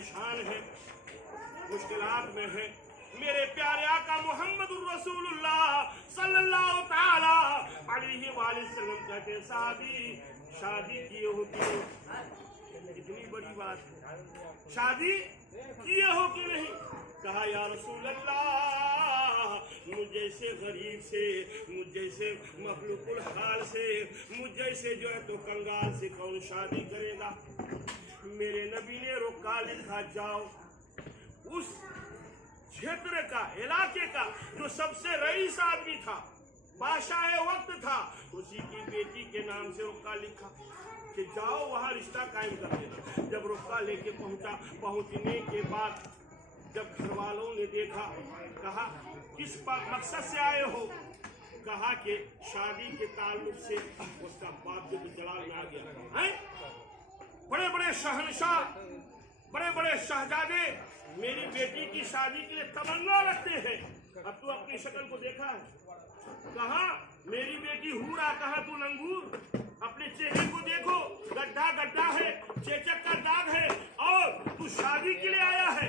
परेशान है, मुश्किलात में है। मेरे प्यारे आका मोहम्मदुर रसूलुल्लाह सल्लल्लाहु ताला अलैहि वसल्लम कहते शादी किए हो कि इतनी बड़ी बात है, शादी किए हो कि नहीं? कहा या रसूल अल्लाह, मुझ जैसे गरीब से, मुझ जैसे मखलूकुल हाल से, मुझ जैसे जो है तो कंगाल से कौन शादी करेगा? मेरे नबी ने रोका, लिखा जाओ उस क्षेत्र का, इलाके का जो सबसे रईस आदमी था, बादशाह वक्त था, उसी की बेटी के नाम से रुक्का लिखा कि जाओ वहां रिश्ता कायम कर देना। जब रुक्का लेके पहुंचने के बाद जब घर वालों ने देखा, कहा किस मकसद से आए हो? कहा कि शादी के ताल्लुक से। उसका बाप जो जलाल में आ गया है, बड़े बड़े शहंशाह, बड़े बड़े शहजादे मेरी बेटी की शादी के लिए तमन्ना रखते हैं। अब तू अपनी शक्ल को देखा है? कहा मेरी बेटी हूरा, कहा तू लंगूर? अपने चेहरे को देखो, गड्ढा गड्ढा है, चेचक का दाग है, और तू शादी के लिए आया है?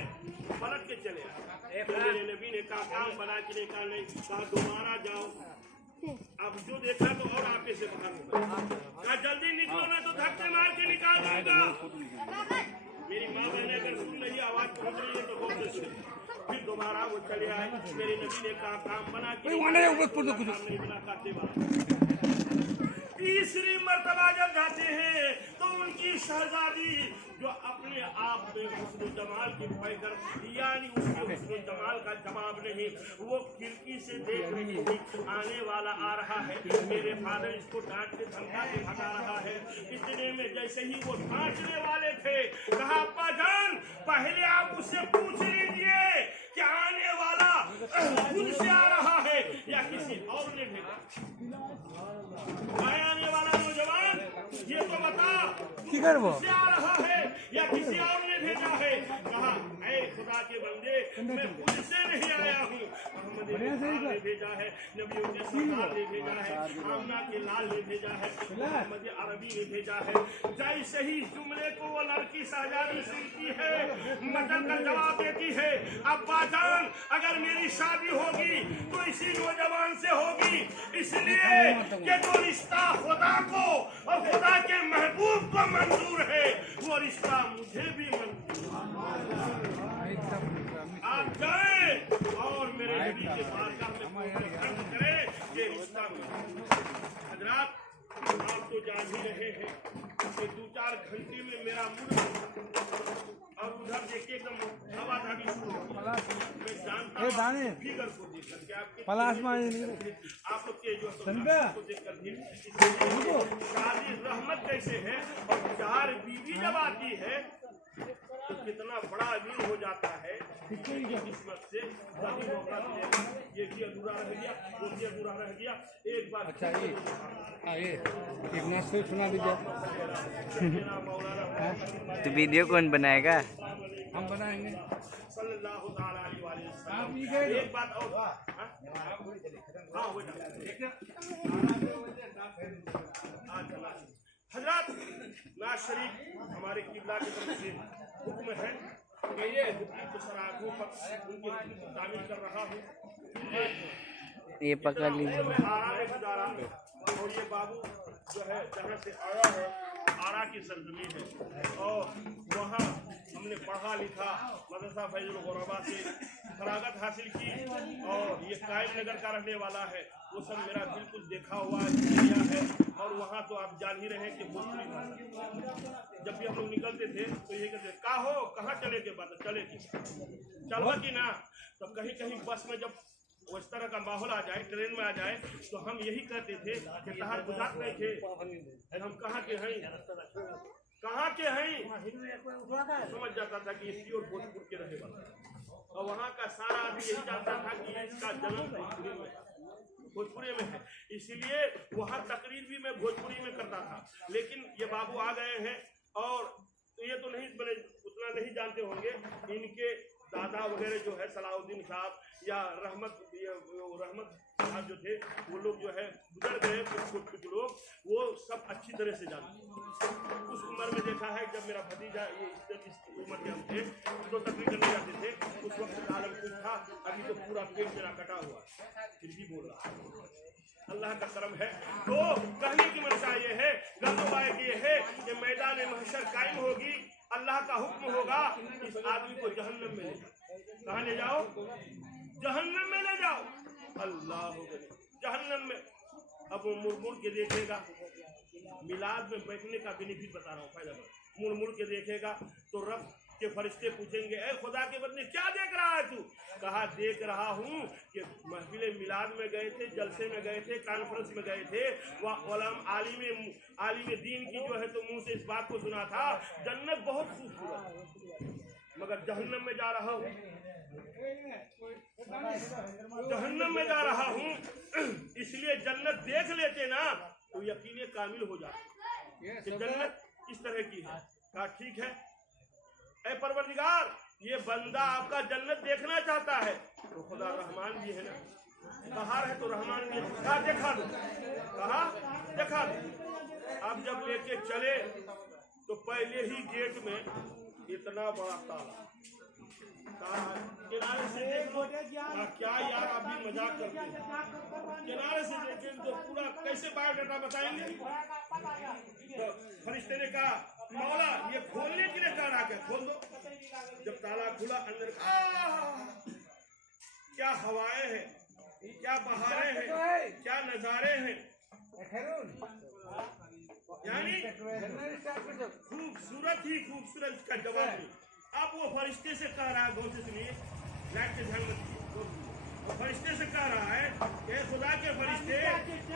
पलट के चले आया। तो मेरे नबी ने कहा काम बना के निकाल, नहीं कहा दोबारा जाओ। अब जो देखा तो और आपे से बाहर होगा, कहा जल्दी निकलो ना तो धक्के मार के निकाल दूंगा। मेरी माँ बहने अगर सुन रही आवाज पहुंच रही है तो बहुत अच्छी। फिर दोबारा वो चले आए। मेरे नबी ने कहा काम बना के नहीं बना करते। तीसरी मर्तबा जब जाते हैं तो उनकी शहजादी जो अपने आप में हुस्न जमाल की पैकर, यानी उसके हुस्न जमाल का जवाब नहीं, वो खिड़की से देख रही थी आने वाला आ रहा है, मेरे फादर इसको डांट के धमका के भगा रहा है। इतने में जैसे ही वो डांटने वाले थे, कहा अब्बा जान पहले आप उससे पूछ लीजिए कि आने वाला खुद से आ रहा है या किसी और ने भेजा? आने वाला नौजवान ये तो बता, खुद से आ रहा है या किसी और ने भेजा है? कहा ऐ खुदा के बंदे, मैं खुद से नहीं आया हूँ, अहमद ने भेजा है, नबियों के सरदार ने भेजा है, आमना के लाल ने भेजा है, मोहम्मद अरबी ने भेजा है। जैसे ही जुमले को वो लड़की शहजादी सुनती है, मटन का जवाब देती है अब्बा जान अगर मेरी शादी होगी तो इसी नौजवान से होगी, इसलिए कि जो रिश्ता खुदा को और खुदा के महबूब को मंजूर है वो रिश्ता मुझे भी मंजूर। आप जाए और मेरे नबी के बारगाह में अर्ज करें ये रिश्ता हजरात। आप तो जान ही रहे हैं कि 2-4 घंटे में मेरा मुड़ और उधर देखिए एकदम हवा धाबी शुरू हो। मैं जानता हूँ फिगर को देख करके आपके आप लोग के जो को देख कर शादी रहमत कैसे है, और 4 बीवी जब आती है तो कितना बड़ा अमीर हो जाता है। किस्मत से शादी मौका मिलेगा, ये भी अधूरा रह गया, वो भी अधूरा रह गया। एक बार अच्छा ये एक नाश्ता सुना दीजिए। तो वीडियो कौन बनाएगा? हम बनाएंगे। सल्लल्लाहु अलैहि वसल्लम। एक बात और, हजरत नाज शरीफ हमारे किबला की तरफ से हुक्म है कि ये सरागों पर उनकी तामीर कर रहा हूँ। ये पकड़ लीजिए। मैं आरा में गुजारा और ये बाबू जो है जहाँ से आया है आरा की सरजमीन है, और वहाँ हमने पढ़ा लिखा, मदरसा फैजुल गुरबा से फरागत हासिल की, और ये कायम नगर का रहने वाला है। वो सब मेरा बिल्कुल देखा हुआ एरिया है। और वहाँ तो आप जान ही रहे कि भोजपुरी भाषा जब भी हम लोग निकलते थे तो ये कहते का हो कहाँ चले के बात चले थी चलवा की ना। तो कहीं कहीं बस में जब उस तरह का माहौल आ जाए, ट्रेन में आ जाए, तो हम यही कहते थे कि तहार गुजरात नहीं थे, हम कहाँ के हैं, कहाँ के हैं, समझ जाता था कि इसी और भोजपुर के रहे वाला। और वहाँ का सारा आदमी यही जानता था कि इसका जन्म भोजपुरी में है, इसीलिए वहाँ तकरीर भी मैं भोजपुरी में करता था। लेकिन ये बाबू आ गए हैं और तो ये तो नहीं बने उतना नहीं जानते होंगे, इनके दादा वगैरह जो है सलाउद्दीन साहब या रहमत साहब जो थे वो लोग जो है गुजर गए, कुछ लोग वो सब अच्छी तरह से जानते। उस उम्र में देखा है जब मेरा भतीजा ये इस उम्र के हम थे तो तकरीर करने जाते थे, उस वक्त आलम कुछ था, अभी तो पूरा पेट मेरा कटा हुआ फिर भी बोल रहा अल्लाह का करम है। तो कहने की मंशा ये है, गज़वाए ये है कि मैदान महशर कायम होगी, अल्लाह का हुक्म होगा इस आदमी को जहन्नम में ले जाओ। कहाँ ले जाओ? जहन्नम में ले जाओ। अल्लाह हो गए जहन्नम में। अब वो मुड़ मुड़ के देखेगा, मिलाद में बैठने का बेनिफिट बता रहा हूँ, फायदा मुड़ मुड़ के देखेगा तो रब के फरिश्ते पूछेंगे, ए खुदा के बंदे क्या देख रहा है तू? कहा देख रहा हूँ कि महफिल मिलाद में गए थे, जलसे में गए थे, कॉन्फ्रेंस में गए थे, वह आलिम दीन की जो है तो मुंह से इस बात को सुना था जन्नत बहुत खूबसूरत, मगर जहन्नम में जा रहा हूँ, जहन्नम में जा रहा हूँ। इसलिए जन्नत देख लेते ना तो यकीन कामिल हो जाए कि जन्नत इस तरह की है। कहा ठीक है ऐ परवरदिगार, ये बंदा आपका जन्नत देखना चाहता है तो खुदा रहमान भी है ना, बाहर है तो रहमान भी है। कहा देखा दो, कहा देखा दो। अब जब लेके चले तो पहले ही गेट में इतना बड़ा ताला, किनारे से देखो क्या यार आप भी मजाक करते हैं, किनारे से देखें तो पूरा कैसे बायोडाटा बताएंगे। तो फरिश्ते ने कहा मौला ये खोलने के लिए कह रहा, क्या खोल दो। जब ताला खुला अंदर क्या हवाएं हैं, क्या बहारें हैं, क्या नजारे हैं, यानी खूबसूरत ही खूबसूरत का जवाब नहीं। अब वो फरिश्ते से कह रहा है, गौर से सुनिए, लाइट के ध्यान मत दीजिए, फरिश्ते से कह रहा है कि खुदा के फरिश्ते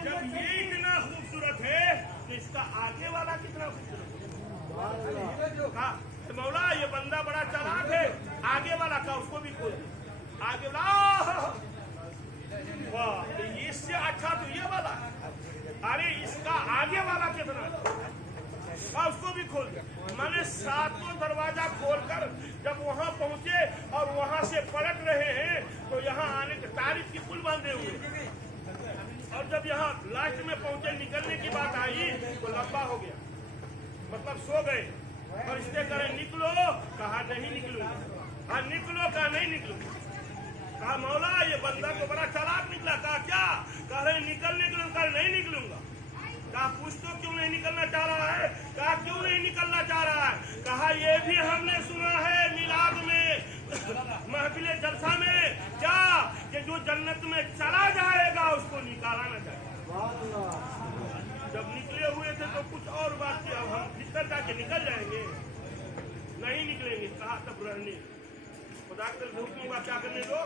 जब ये इतना खूबसूरत है तो इसका आगे वाला कितना खूबसूरत है। मौला ये बंदा बड़ा चालाक है, आगे वाला का उसको भी खोल दे, आगे वाला वाह इससे अच्छा तो ये वाला, अरे इसका आगे वाला कितना उसको भी खोल दे। मैंने सातों दरवाजा खोलकर जब वहां पहुंचे और वहां से पलट रहे हैं तो यहाँ आने के तारीफ की पुल बांधे हुए, और जब यहाँ लास्ट में पहुंचे निकलने की बात आई तो लंबा हो गया, मतलब सो गए। फरिश्ते करें निकलो, कहा नहीं निकलूंगा, हाँ निकलो, कहा नहीं निकलूंगा। कहा मौला ये बंदा तो बड़ा चालाक निकला। कहा क्या? कह रहे निकल निकलूंगा, कहा नहीं निकलूंगा। कहा पूछ तो क्यों नहीं निकलना चाह रहा है? कहा क्यों नहीं निकलना चाह रहा है? कहा ये भी हमने सुना है मिलाद में महफिल जलसा में क्या कि जो जन्नत में चला जाएगा उसको निकाला न जाएगा। जब निकले हुए थे तो कुछ और बात थी, अब हम भीतर जाके निकल जाएंगे, नहीं निकलेंगे। कहा तब रहने खुदा के हुक्म का क्या करने दो,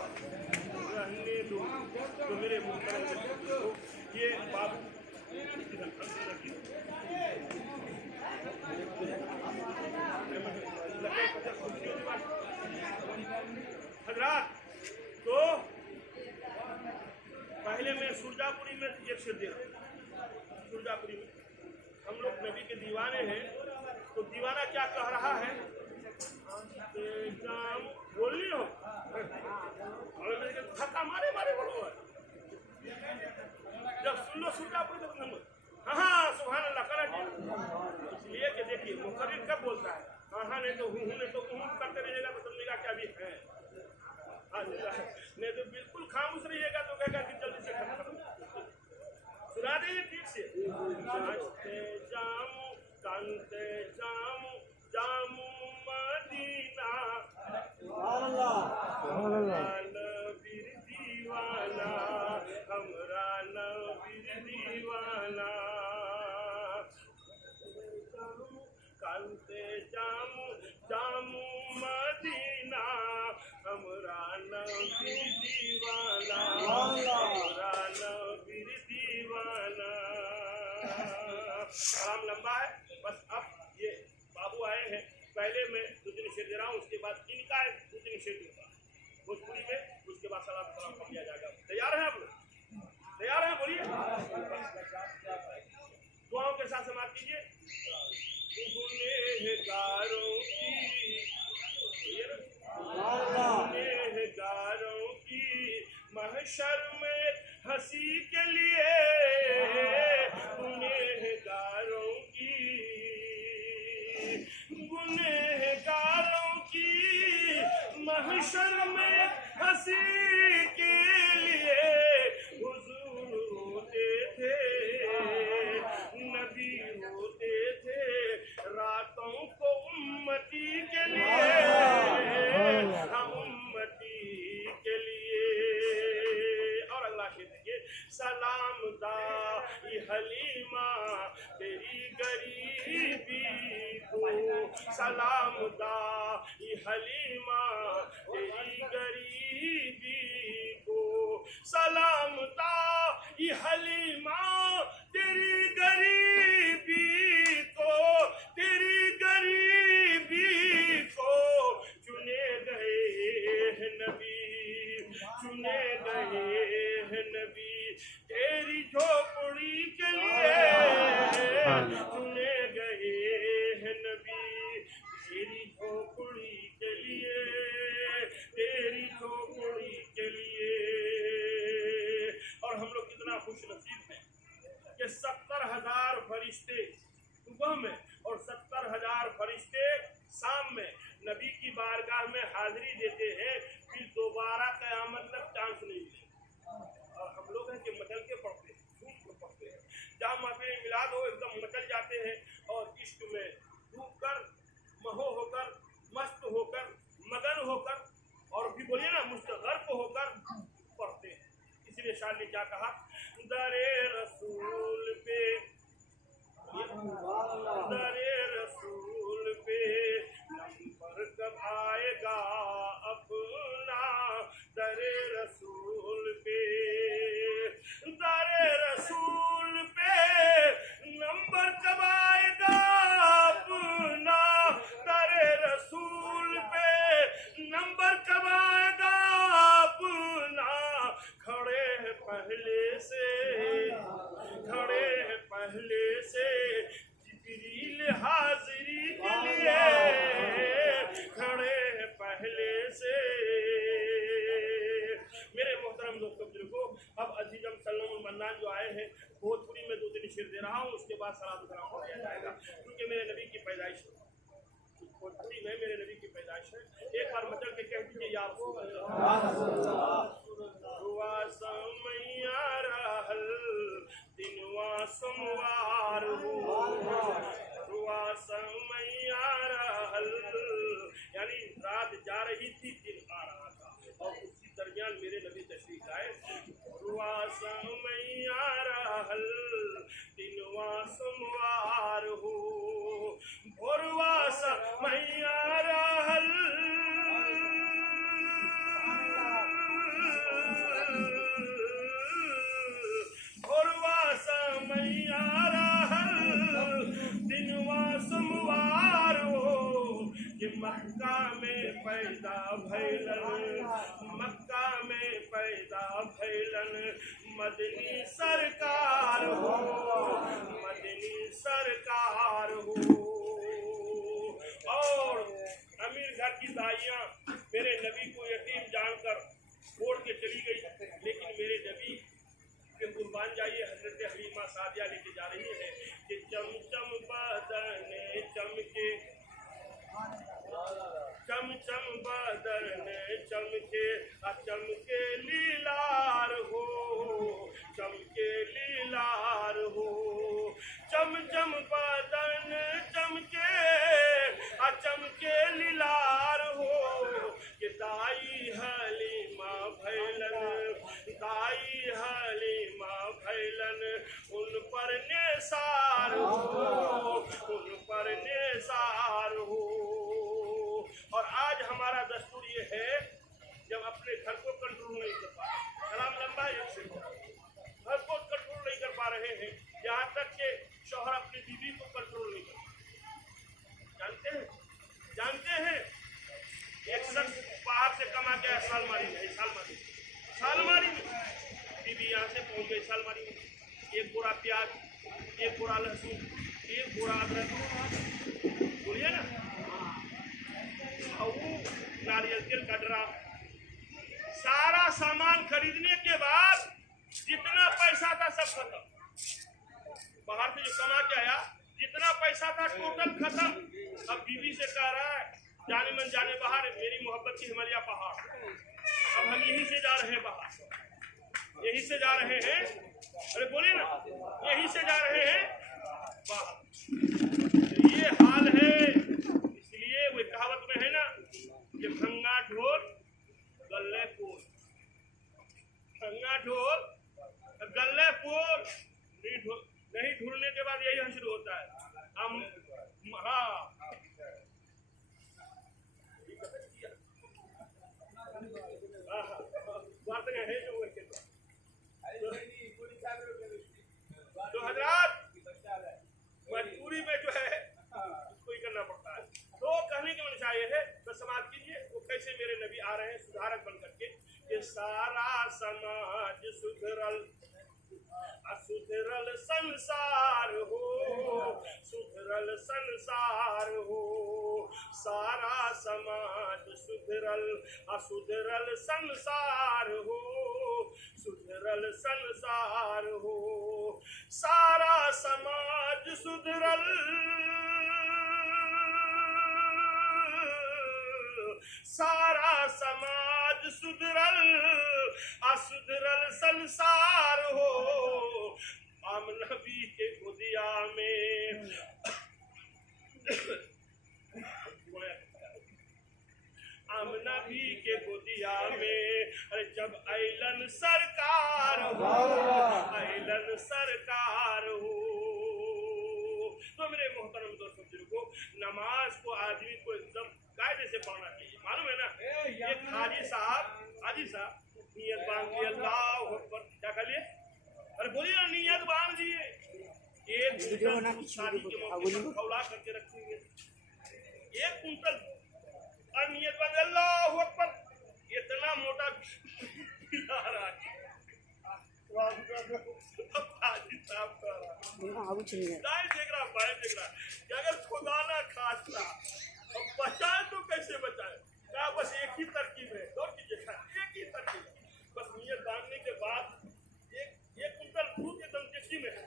रहने दो। तो मेरे मुहतरम ये बाबू हजरात, तो पहले मैं सुरजापुरी में एक शेर दे रहा हूँ। सुरजापुरी में हम लोग नबी के दीवाने हैं, तो दीवाना क्या कह रहा है, बोल रही हो थका मारे मारे बोलो, जब सुन लो सुरजापुरी तो हाँ सुभान अल्लाह करा। इसलिए कि देखिए मुकर्रिर कब बोलता है, हाँ नहीं तो हूँ नहीं तो करते रहिएगा तो समझेगा क्या भी है, नहीं तो बिल्कुल खामोश रहिएगा तो कहेगा कि जल्दी से खत्म करो। सुना देंगे ठीक से। जामू कांते जामू जामू मदीना नबीर दीवाना हमरा नबीर दीवाना, कांते जामू जामू मदीना हमरा नबीर दीवाना हमरा नबीर दीवाना। आराम लंबा है, बस अब ये बाबू आए हैं, पहले मैं दूसरे शेर दे रहा हूँ, उसके बाद इनका दूसरे शेर दूंगा भोजपुरी में, उसके बाद सलाम सलाम कर दिया जाएगा। तैयार है आप लोग? तैयार है? बोलिए। दुआओं के साथ समाप्त कीजिए। गुनहगारों की महशर में हंसी महशर में हंसी के लिए हुजूर रोते थे, नबी रोते थे रातों को उम्मती के लिए, हम उम्मती के लिए। और अल्लाह के देखिए, सलाम दाई हलीमा तेरी गरीबी को, सलाम दाई हलीमा तेरी गरीबी को, सलाम दाई हलीमा तेरी गरीबी को, तेरी गरीबी को। चुने गए हैं नबी, चुने गए हैं नबी तेरी झोपड़ी के लिए, चुने गए हैं नबी तेरी झोपड़ी के लिए, तेरी झोपड़ी के लिए। और हम लोग कितना खुश नसीब हैं कि 70,000 फरिश्ते सुबह में और 70,000 फरिश्ते शाम में नबी की बारगाह में हाजिरी देते हैं, फिर दोबारा कयामत तक चांस नहीं मिले। और हम लोग हैं कि मचल के पढ़ते हैं, झूठ को पढ़ते हैं, जहाँ महफिल मिलाद हो एकदम मचल जाते हैं और इश्क में डूब कर, महो होकर, मस्त होकर, मगन होकर, और भी बोलिए ना मुस्तगर्क होकर पढ़ते हैं। इसलिए शायर ने क्या कहा, दरे रसूल पे, दरे रसूल पे नंबर कब आएगा अपना, दरे रसूल पे, दरे रसूल पे नंबर कब आएगा अपना, दरे रसूल पे नंबर कब आएगा अपना। खड़े हैं पहले से, खड़े हैं पहले से जिब्रील हाजिरी के लिए, खड़े हैं पहले से। मेरे मोहतरम दोस्तों बुजुर्गों, अब अजीजम सल्लम मन्नान जो आए हैं, भोजपुरी में 2 दिन शेर दे रहा हूँ, उसके बाद सलाम सलाम हो जाएगा, क्योंकि मेरे नबी की पैदाइश है, भोजपुरी में मेरे नबी की पैदाइश है। एक बार मचल के कह दीजिए, या रसूल अल्लाह। रुआ समैया रहल दिनवा सोमवार हो, रुआ समैया रहल, यानी रात जा रही थी, दिन आ रहा था, और उसी दरमियान मेरे नबी तशरीफ लाए। रुआ समैया रहल दिनवा सोमवार हो, भोरवा समैया रहल, भोरवा समैया रहल दिनवा सोमवार हो, कि मक्का में पैदा भैलन, मक्का में पैदा भैलन मदनी सरकार हो, मदनी सरकार हो। और अमीर घर की दाइयाँ मेरे नबी को यतीम जानकर छोड़ के चली गई, लेकिन मेरे नबी के कुर्बान जाइए हजरत हलीमा सादिया लेके जा रही है कि चमचम बदन चमके, चमचम बदन चमके, चमके लीलार हो, चमके लीलार हो, चमचम बदन चमके, चमके लीलार हो, कि दाई हलीमा भैलन, दाई हलीमा भैलन उन पर नेसार हो, उन पर नेसार हो। और आज हमारा दस्तूर ये है, जब अपने घर को कंट्रोल नहीं कर पा रहे, कलाम लंबा है, घर को कंट्रोल नहीं कर पा रहे हैं, यहाँ तक कि शौहर अपनी बीवी को कंट्रोल नहीं कर, जानते हैं, जानते हैं एक शख्स बाहर से कमा के सालमारी में, सालमारी, सालमारी में बीवी यहाँ से पहुँच गई सालमारी में, एक बोरा प्याज, एक बोरा लहसुन, एक बोरा अदरक, बोलिए ना, और वो नारियल तेल का ड्राम, सारा सामान खरीदने के बाद जितना पैसा था सब खत्म, बाहर से जो कमा के आया जितना पैसा था टोटल खत्म। अब बीवी से कह रहा है जाने मन जाने बाहर मेरी मोहब्बत की हिमालय पहाड़। अब हम यहीं से जा रहे हैं बाहर, यहीं से जा रहे हैं, अरे बोलिए ना, यहीं से जा रहे हैं बाहर। ये हाल है, इसलिए वो कहावत में है ना कि भंगा ढोल गल्ले पोल, भंगा ढोल गल्ले पोल नहीं ढूंढने के बाद यही हासिल होता है। हम हाँ बात है जो तो हजरात मजबूरी में जो है उसको ही करना पड़ता है। तो कहने की मंशा ये है, तो समाज कीजिए वो कैसे मेरे नबी आ रहे हैं सुधारक बन करके कि सारा समाज सुधरल असुधरल संसार हो, सुधरल संसार हो, सारा समाज सुधरल असुधरल संसार हो, सुधरल संसार हो, सारा समाज सुधरल सारा समाज सुधरल असुधरल संसार हो। हम नबी के गोदिया में हम नबी के गोदिया में जब ऐलन सरकार हो, ऐलन सरकार हो। तो मेरे मोहतरम दोस्तों को नमाज को आदमी को एकदम कायदे से पढ़ना चाहिए, मालूम है ना। ये हाजी साहब नियत बांध ली, अल्लाह अकबर, क्या कर लिए, अरे बोलिए ना, नियत बांध दिए, एक कुंटल शादी के मौके पर खौला करके रखेंगे, एक कुंटल, और नियत बांध अल्लाह अकबर, इतना मोटा हाजी साहब देख रहा कि अगर खुदा ना खास्ता अब बचाए तो कैसे बचाए, क्या बस एक ही तरकीब है, और कीजिएगा एक ही तरकीब, बस नियत बांधने के बाद एक कुंटल दूध एकदम टेक्सी में है,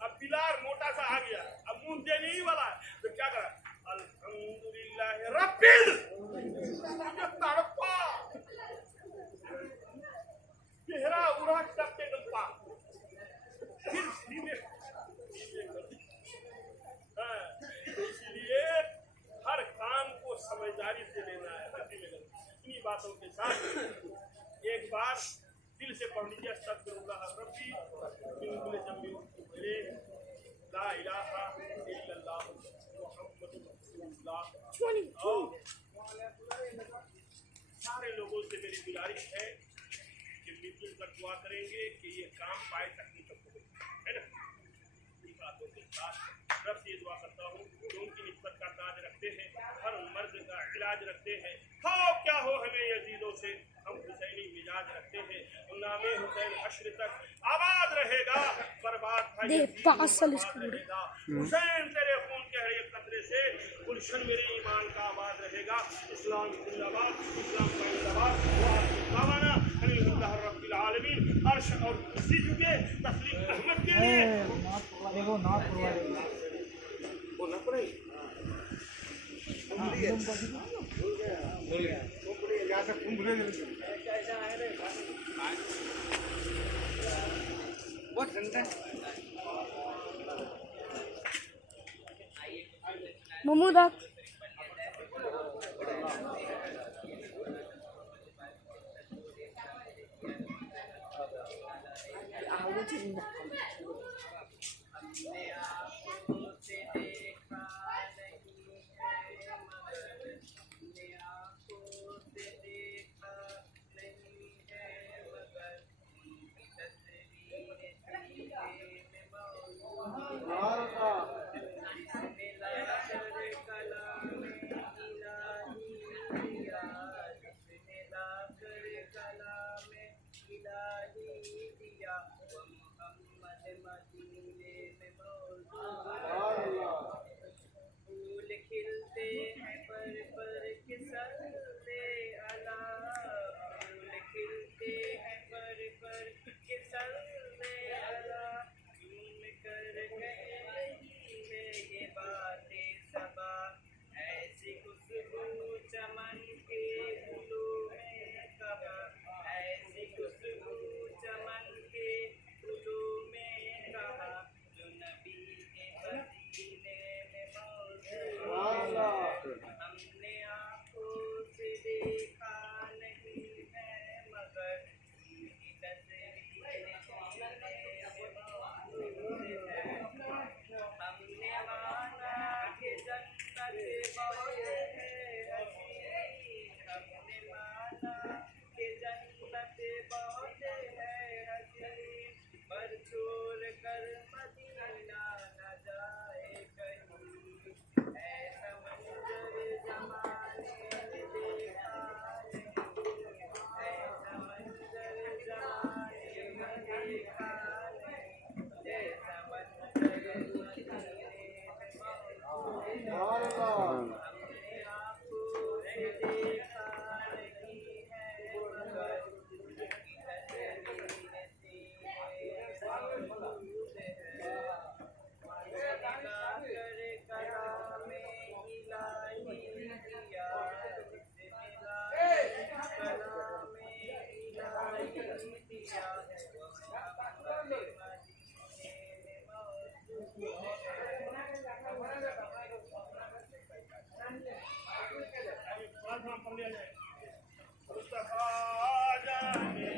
अब पिलार मोटा सा आ गया, अब मुंह देने ही वाला है, तो क्या करा, अल्हम्दुलिल्लाह रब्बिल तड़पा चेहरा उड़ा टपके गप्पा, फिर सीधे इसलिए हर काम को समझदारी से लेना है। इन्हीं बातों के साथ एक बार दिल से पढ़ लीजिए अस्तगफिरुल्लाह रब्बी मिन कुल्ली ज़ंबिन ला इलाहा इल्लल्लाह मुहम्मदुर रसूलुल्लाह। सारे लोगों से मेरी गुजारिश है कि मिलजुल कर दुआ करेंगे कि ये काम पाए तकलीफ तक हो, है ना। इन बातों के साथ रब से दुआ करता हूँ जो उनकी निस्बत का ताज रखते हैं, हर मर्द का इलाज रखते हैं, हो क्या हो हमें यजीदों से, हम हुसैनी मिजाज रखते हैं, नामे हुसैन हश्र तक आबाद रहेगा, बर्बाद रहेगा। हुसैन तेरे खून के हर एक कतरे से गुलशन मेरे ईमान का आबाद रहेगा। इस्लाम जिंदाबाद, इस्लाम का जिंदाबाद। रब्बिल आलमीन अर्श और कुर्सी झुके तस्लीम अहमद के लिए बोलना पड़ेगा। बहुत ठंडा महमूदा नाम पढ़ लिया जाए। मुस्तफा जाने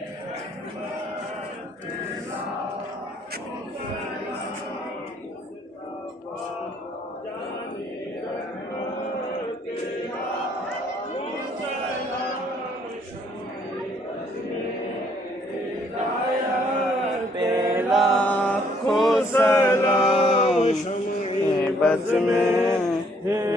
लाखों सलाम बज़ में